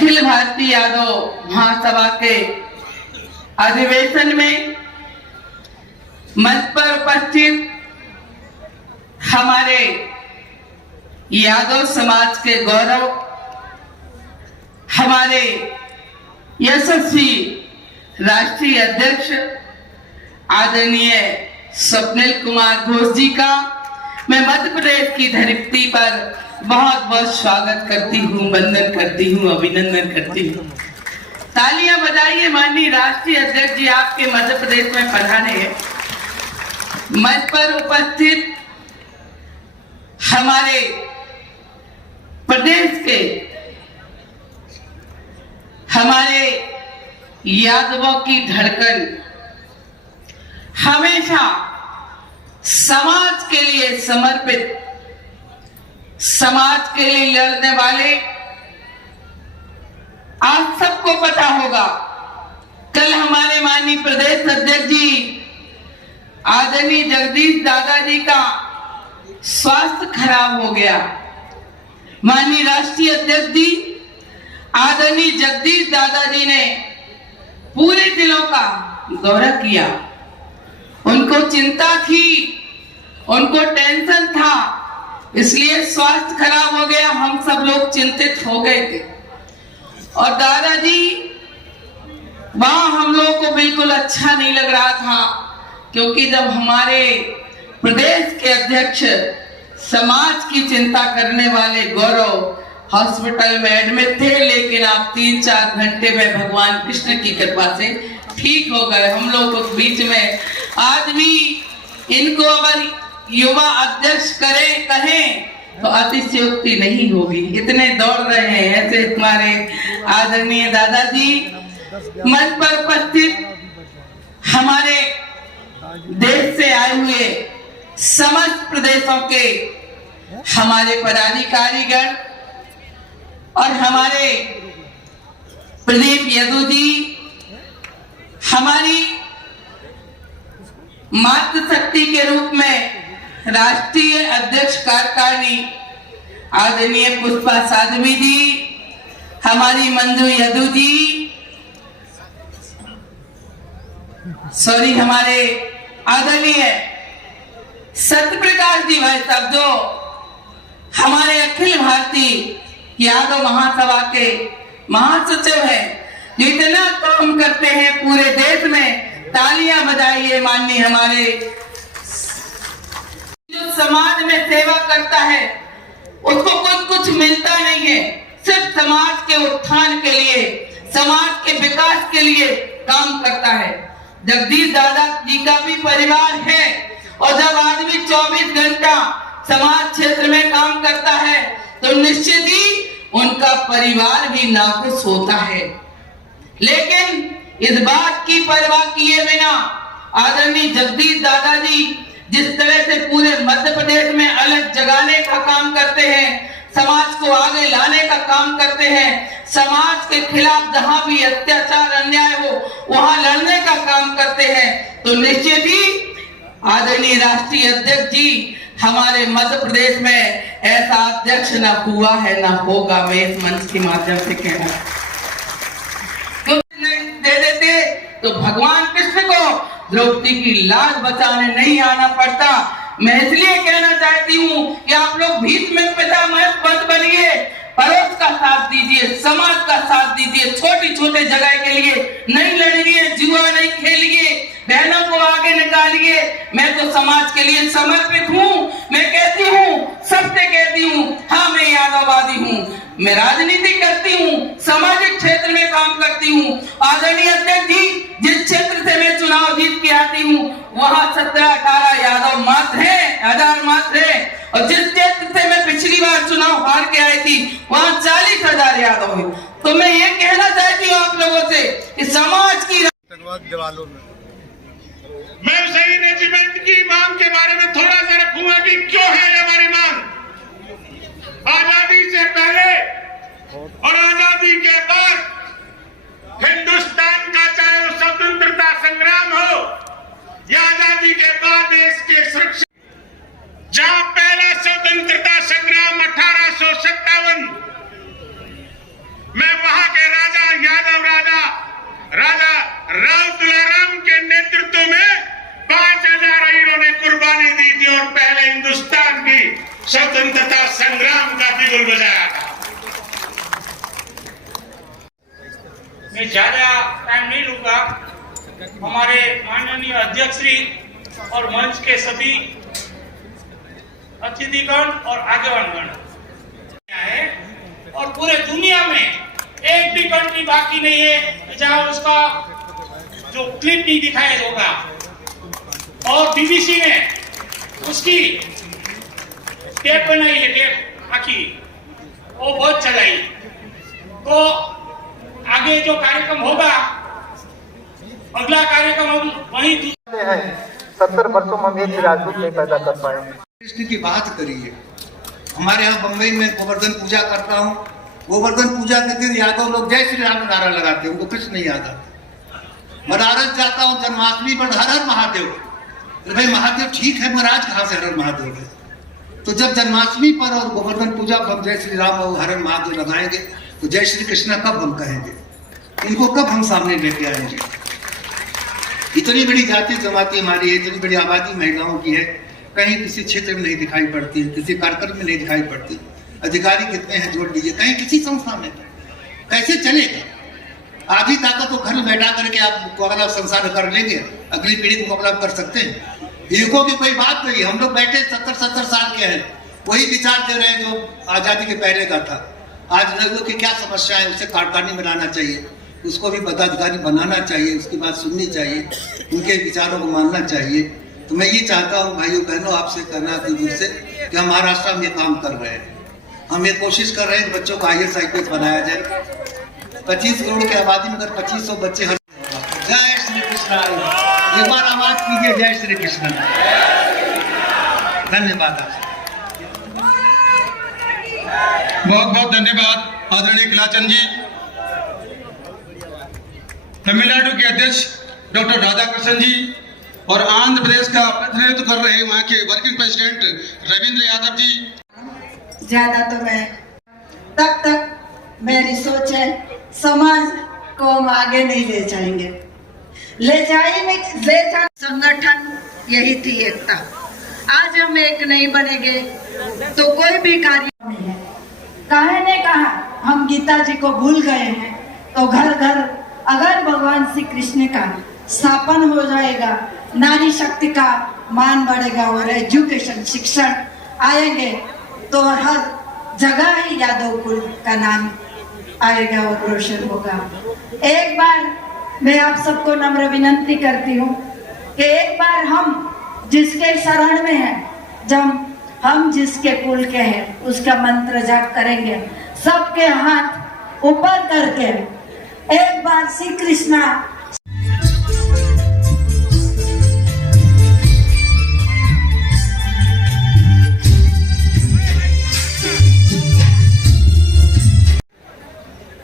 अखिल भारतीय यादव महासभा के अधिवेशन में मंच पर उपस्थित हमारे यादव समाज के गौरव, हमारे यशस्वी राष्ट्रीय अध्यक्ष आदरणीय स्वप्निल कुमार घोष जी का मैं मध्य प्रदेश की धरती पर बहुत बहुत स्वागत करती हूँ, वंदन करती हूँ, अभिनंदन करती हूँ। तालियां बजाइए माननीय राष्ट्रीय अध्यक्ष जी आपके मध्य प्रदेश में पधारे हैं। मंच पर उपस्थित हमारे प्रदेश के हमारे यादवों की धड़कन, हमेशा समाज के लिए समर्पित, समाज के लिए लड़ने वाले, आप सबको पता होगा कल हमारे माननीय प्रदेश अध्यक्ष जी आदरणीय जगदीश दादाजी का स्वास्थ्य खराब हो गया। माननीय राष्ट्रीय अध्यक्ष जी आदरणीय जगदीश दादाजी ने पूरे जिलों का दौरा किया। उनको चिंता थी, उनको टेंशन था, इसलिए स्वास्थ्य खराब हो गया। हम सब लोग चिंतित हो गए थे और दादाजी वहां हम लोगों को बिल्कुल अच्छा नहीं लग रहा था, क्योंकि जब हमारे प्रदेश के अध्यक्ष समाज की चिंता करने वाले गौरव हॉस्पिटल में एडमिट थे, लेकिन आप 3-4 घंटे में भगवान कृष्ण की कृपा से ठीक हो गए। हम लोग के बीच में आज भी इनको अगर युवा अध्यक्ष कहें तो अतिशयोक्ति नहीं होगी, इतने दौड़ रहे हैं ऐसे हमारे आदरणीय दादाजी। मंच पर उपस्थित हमारे देश से आए हुए समस्त प्रदेशों के हमारे पदाधिकारीगण और हमारे प्रदीप यदु जी, हमारी मातृशक्ति के रूप में राष्ट्रीय अध्यक्ष कार्यकारिणी आदरणीय पुष्पा साध्वी जी, हमारी मंजू यदु जी, हमारे आदरणीय सत्यप्रकाश जी भाई साहब, जो हमारे अखिल भारतीय यादव महासभा के महासचिव है, जो इतना काम करते हैं पूरे देश में। तालियां बजाइए माननीय हमारे जो समाज में सेवा करता है उसको कुछ मिलता नहीं है, सिर्फ समाज के उत्थान के लिए, समाज के विकास के लिए काम करता है। जगदीश दादा जी का भी परिवार है और जब आदमी 24 घंटा समाज क्षेत्र में काम करता है तो निश्चित ही उनका परिवार भी नाखुश होता है। लेकिन इस बात की परवाह किए बिना आदरणीय जगदीश दादाजी जिस तरह से पूरे मध्य प्रदेश में अलग जगाने का काम करते हैं, समाज को आगे लाने का काम करते हैं, समाज के खिलाफ जहां भी अत्याचार अन्याय हो वहां लड़ने का काम करते हैं, तो निश्चित ही आदरणीय राष्ट्रीय अध्यक्ष जी हमारे मध्य प्रदेश में ऐसा अध्यक्ष ना हुआ है ना होगा। मैं इस मंच के माध्यम से कहना दे देते तो भगवान कृष्ण को द्रौपदी की लाज बचाने नहीं आना पड़ता। मैं इसलिए कहना चाहती हूँ कि आप लोग भीत में पिता मत बनिए, पड़ोस का साथ दीजिए, समाज का साथ दीजिए, छोटी छोटे जगह के लिए नहीं लड़िए, जुआ नहीं खेलिए, बहनों को आगे निकालिए। मैं तो समाज के लिए समर्पित हूँ। मैं कहती हूँ, सबसे कहती हूँ, हाँ मैं यादववादी हूँ, मैं राजनीति करती हूँ, सामाजिक क्षेत्र में काम करती हूँ। आदरणीय अध्यक्ष जी, जिस क्षेत्र से मैं चुनाव जीत के आती हूँ वहाँ 17-18 यादव मात्र है, और जिस क्षेत्र से मैं पिछली बार चुनाव हार के आई थी वहाँ 40,000 यादव है। तो मैं ये कहना चाहती हूँ आप लोगों से कि समाज की मैं शहीद रेजिमेंट की मांग के बारे में थोड़ा सा रखूंगा कि क्यों है हमारी मांग। आजादी से पहले और आजादी के बाद हिंदुस्तान का चाहे वो स्वतंत्रता संग्राम हो या आजादी के बाद देश के सुरक्षा, जहां पहला स्वतंत्रता संग्राम 1857 में वहां के पहले हिंदुस्तान की स्वतंत्रता संग्राम का बिगुल बजाया था। मैं ज्यादा टाइम नहीं लूंगा। हमारे माननीय अध्यक्ष श्री और मंच के सभी अतिथिगण और आगेवानगण है, और पूरे दुनिया में एक भी कंट्री बाकी नहीं है जहां उसका जो क्लिप नहीं दिखाया होगा। और बीबीसी ने उसकी टेप बनाई है, टेप आखी वो बहुत चलाई। तो आगे जो कार्यक्रम होगा, अगला कार्यक्रम हम वहीं 70 वर्षों में हम एक भी राजदूत नहीं पैदा कर पाए। कृष्ण की बात करिए। हमारे यहाँ बम्बई में गोवर्धन पूजा करता हूँ। गोवर्धन पूजा के दिन यादव लोग जय श्री राम नारा लगाते हैं, उनको कृष्ण नहीं याद आता। बनारस जाता हूँ जन्माष्टमी पर हर हर महादेव। भाई महादेव ठीक है, महाराज कहाँ से हर हर महादेव है? तो जब जन्माष्टमी पर और गोवर्धन पूजा पर हम जय श्री राम और हर हर महादेव लगाएंगे तो जय श्री कृष्ण कब हम कहेंगे? इनको कब हम सामने लेके आएंगे? इतनी बड़ी जाति जमाती हमारी है, इतनी बड़ी आबादी महिलाओं की है, कहीं किसी क्षेत्र में नहीं दिखाई पड़ती, किसी कार्यक्रम में नहीं दिखाई पड़ती। अधिकारी कितने हैं जोड़ दीजिए, कहीं किसी संस्था में कैसे चलेगा? आधी ताकत तो घर में बैठा करके आप अगला संसार कर लेंगे, अगली पीढ़ी को अपना कर सकते हैं। युवकों की कोई बात नहीं। हम लोग बैठे 70-70 साल के हैं, वही विचार दे रहे हैं जो आजादी के पहले का था। आज लोगों की क्या समस्या है, उसे कारखानी बनाना चाहिए, उसको भी पदाधिकारी बनाना चाहिए, उसकी बात सुननी चाहिए, उनके विचारों को मानना चाहिए। तो मैं ये चाहता हूँ भाइयों बहनों, आपसे कहना दूर से कि हम महाराष्ट्र में ये काम कर रहे हैं। हम ये कोशिश कर रहे हैं कि बच्चों को IAS IPS बनाया जाए। 25 करोड़ की आबादी में अगर 2500 बच्चे हर जय श्री कृष्ण, एक बार आवाज कीजिए जय श्री कृष्ण। धन्यवाद आपसे। बहुत बहुत धन्यवाद आदरणीय किलाचंद जी। तमिलनाडु के अध्यक्ष डॉक्टर राधाकृष्णन जी और आंध्र प्रदेश का प्रतिनिधित्व कर रहे वहां के वर्किंग प्रेसिडेंट रविंद्र यादव जी। ज्यादा तो मैं तक मेरी सोच है, समाज को हम आगे नहीं ले जाएंगे, संगठन यही थी एकता। आज हम एक नहीं बनेंगे तो कोई भी कार्य नहीं है। काहे ने कहा हम गीता जी को भूल गए हैं, तो घर घर अगर भगवान श्री कृष्ण का स्थापन हो जाएगा, नारी शक्ति का मान बढ़ेगा और एजुकेशन शिक्षण आएंगे तो हर जगह ही यादव कुल का नाम आएगा और रोशन होगा। एक बार मैं आप सबको नम्र विनंती करती हूँ कि एक बार हम जिसके शरण में हैं, जब हम जिसके कुल के हैं उसका मंत्र जाप करेंगे, सबके हाथ ऊपर करके एक बार श्री कृष्णा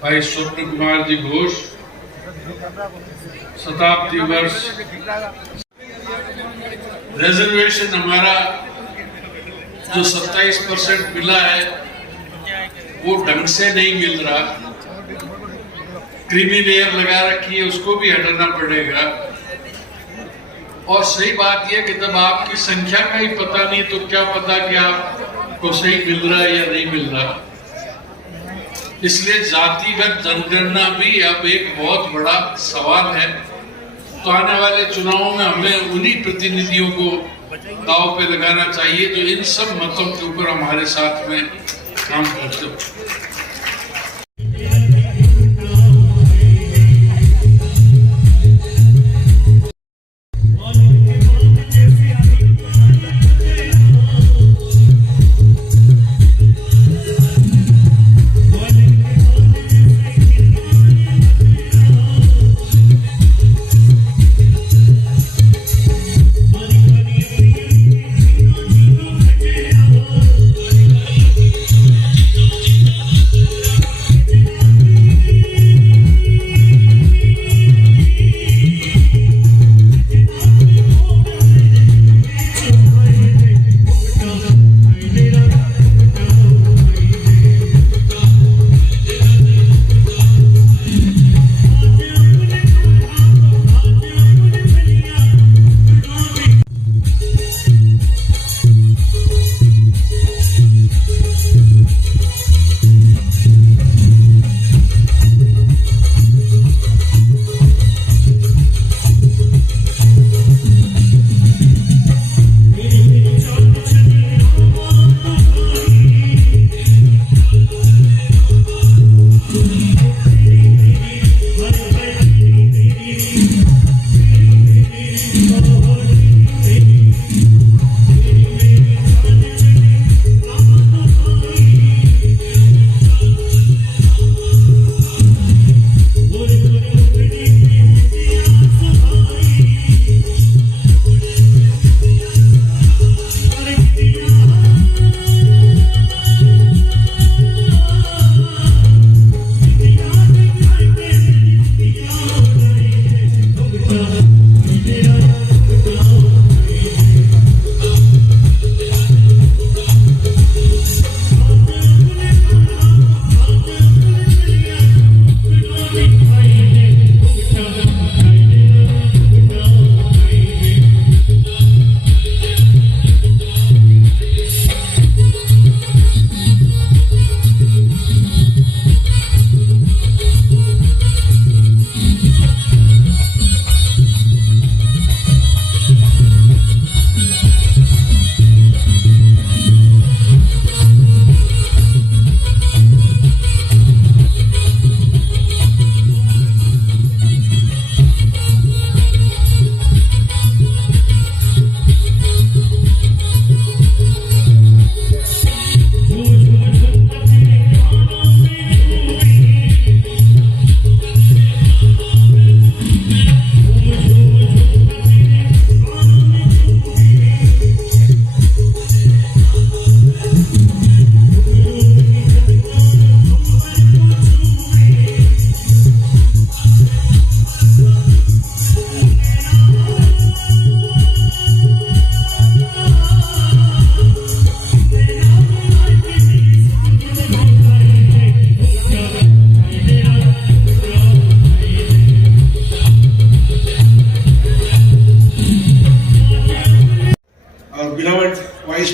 भाई स्वप्न कुमार जी घोष शताब्दी वर्ष। रिजर्वेशन हमारा जो 27% मिला है वो ढंग से नहीं मिल रहा। क्रीमी लेयर लगा रखी है, उसको भी हटाना पड़ेगा। और सही बात यह कि जब आपकी संख्या का ही पता नहीं तो क्या पता कि आपको सही मिल रहा है या नहीं मिल रहा। इसलिए जातिगत जनगणना भी अब एक बहुत बड़ा सवाल है। तो आने वाले चुनावों में हमें उन्हीं प्रतिनिधियों को दांव पे लगाना चाहिए जो इन सब मतों के ऊपर हमारे साथ में काम करते।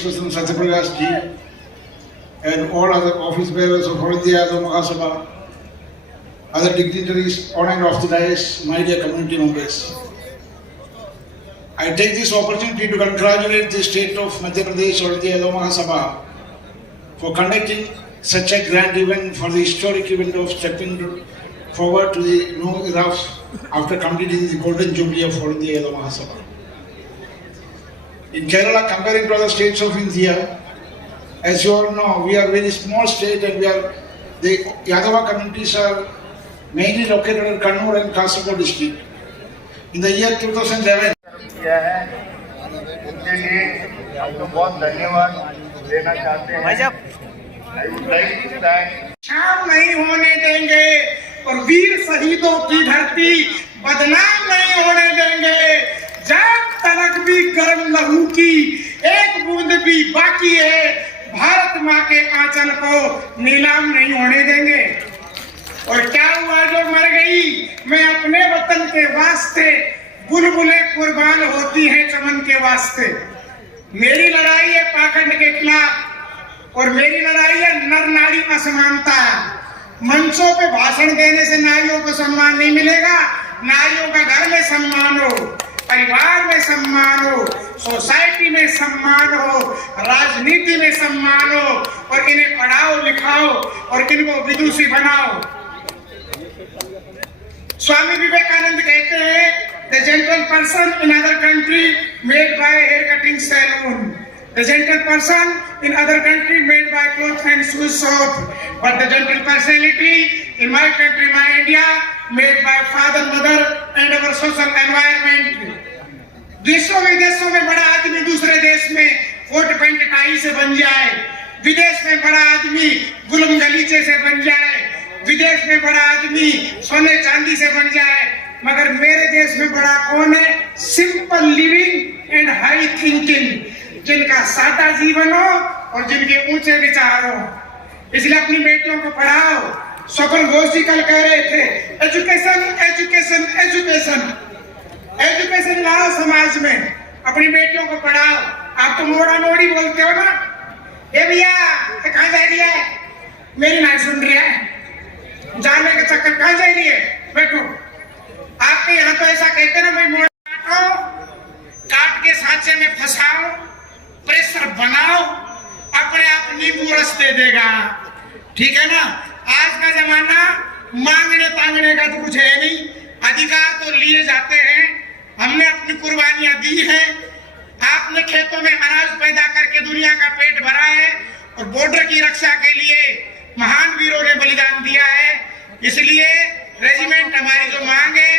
President Satyaprakash ji, and all other office bearers of All India Yadav Mahasabha, other dignitaries on and off the dais, my dear community members. I take this opportunity to congratulate the state of Madhya Pradesh All India Yadav Mahasabha for conducting such a grand event, for the historic event of stepping forward to the new era after completing the golden jubilee of All India Yadav Mahasabha. In Kerala, comparing to other states of India, as you all know, we are a very small state, and the Yadava communities are mainly located in Kannur and Kasaragod district. In the year 2011, किया है उनके लिए हमको बहुत धन्यवाद देना चाहते हैं। I would like to thank शाम नहीं होने देंगे और वीर शहीदों की धरती बदनाम नहीं होने देंगे। जब तक भी गर्म लहू की एक बूंद भी बाकी है, भारत माँ के आंचल को नीलाम नहीं होने देंगे। और क्या हुआ जो मर गई, मैं अपने वतन के वास्ते, बुलबुलें कुर्बान होती हैं चमन के वास्ते। मेरी लड़ाई है पाखंड के खिलाफ और मेरी लड़ाई है नर नारी असमानता। मंचों पे भाषण देने से नारियों को सम्मान नहीं मिलेगा। नारियों का घर में सम्मान हो, परिवार में सम्मान हो, सोसाइटी में सम्मान हो, राजनीति में सम्मान हो, और इन्हें पढ़ाओ लिखाओ और इनको विदुषी बनाओ। स्वामी विवेकानंद कहते हैं, the gentle person in other country made by hair cutting salon, the gentle person in other country made by cloth and shoe shop, but the gentle personality in my country, my India, made by father, mother and our social environment. देशों विदेशों में बड़ा आदमी दूसरे देश में coat pant tie से बन जाए, विदेश में बड़ा आदमी गुलम गलीचे से बन जाए, विदेश में बड़ा आदमी सोने चांदी से बन जाए, मगर मेरे देश में बड़ा कौन है? Simple living and high thinking, जिनका सादा जीवन हो और जिनके ऊंचे विचार हो। इसलिए अपनी बेटियों को पढ़ाओ। स्वप्न घोष जी कल कह रहे थे, एजुकेशन एजुकेशन एजुकेशन एजुकेशन लाओ समाज में, अपनी बेटियों को पढ़ाओ। आप तो मोड़ा मोड़ी बोलते हो ना, ए भैया कहाँ जा रही है, मेरी ना सुन रही है, जाने का चक्कर कहाँ जा रही है, बैठो। आपके यहाँ तो ऐसा कहते ना, भाई मोड़ काटो, काट के सांचे में फंसाओ, प्रेशर बनाओ, अपने आप नींबू रस दे देगा। ठीक है ना? आज का जमाना मांगने तांगने का तो कुछ है नहीं, अधिकार तो लिए जाते हैं। हमने अपनी कुर्बानियां दी हैं। आपने खेतों में अनाज पैदा करके दुनिया का पेट भरा है और बॉर्डर की रक्षा के लिए महान वीरों ने बलिदान दिया है। इसलिए रेजिमेंट हमारी जो मांग है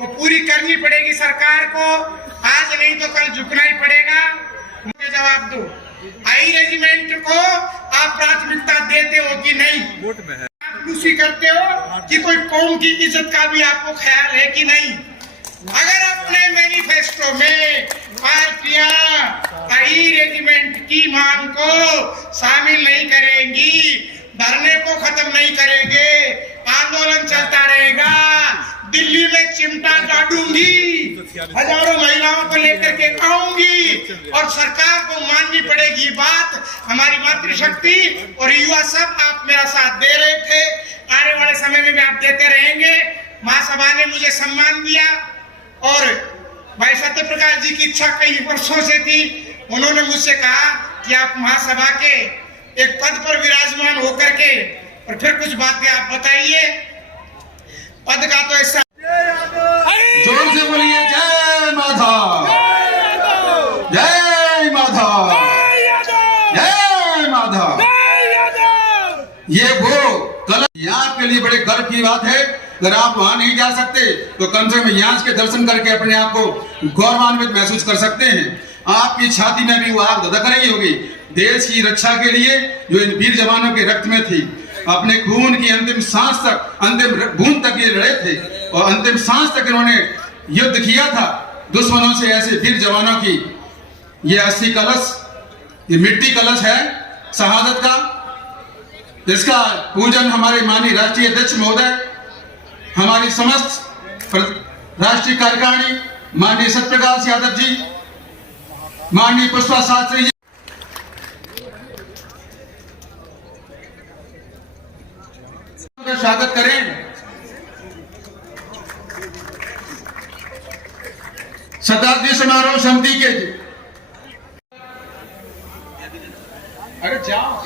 वो पूरी करनी पड़ेगी सरकार को। आज नहीं तो कल झुकना ही पड़ेगा। मुझे जवाब दो, आई रेजिमेंट को आप प्राथमिकता देते हो कि नहीं? खुशी करते हो कि कोई कौम की इज्जत का भी आपको ख्याल है कि नहीं? अगर अपने मैनिफेस्टो में पार्टियां आई रेजिमेंट की मांग को शामिल नहीं करेंगी, धरने को खत्म नहीं करेंगे, आंदोलन चलता रहेगा, दिल्ली में चिमटा गाड़ूंगी, हजारों महिलाओं को लेकर के आऊंगी और सरकार को माननी पड़ेगी बात। हमारी मातृशक्ति और युवा सब आप मेरा साथ दे रहे थे, आने वाले समय में भी आप देते रहेंगे। महासभा ने मुझे सम्मान दिया और भाई सत्यप्रकाश जी की इच्छा कई वर्षों से थी। उन्होंने मुझसे कहा कि आप महासभा के एक पद पर विराजमान होकर के और फिर कुछ बातें आप बताइए। पद का तो ऐसा जोर से बोलिए, जय माधव, जय माधव, जय माधव। ये वो कल यहाँ के लिए बड़े गर्व की बात है। अगर आप वहां नहीं जा सकते तो कम से कम यहाँ के दर्शन करके अपने आप को गौरवान्वित महसूस कर सकते हैं। आपकी छाती में भी वो आग धधक रही होगी। देश की रक्षा के लिए जो इन वीर जवानों के रक्त में थी, अपने खून की अंतिम सांस तक, अंतिम बूंद तक ये लड़े थे और अंतिम सांस तक इन्होंने युद्ध किया था दुश्मनों से। ऐसे वीर जवानों की ये अस्थि कलश, ये मिट्टी कलश है शहादत का, जिसका पूजन हमारे माननीय राष्ट्रीय अध्यक्ष महोदय, हमारी समस्त राष्ट्रीय कार्यकारिणी माननीय सत्यप्रकाश यादव जी, माननीय पुष्पा शास्त्री जी, का स्वागत करें। शताब्दी समारोह समिति के अरे जाओ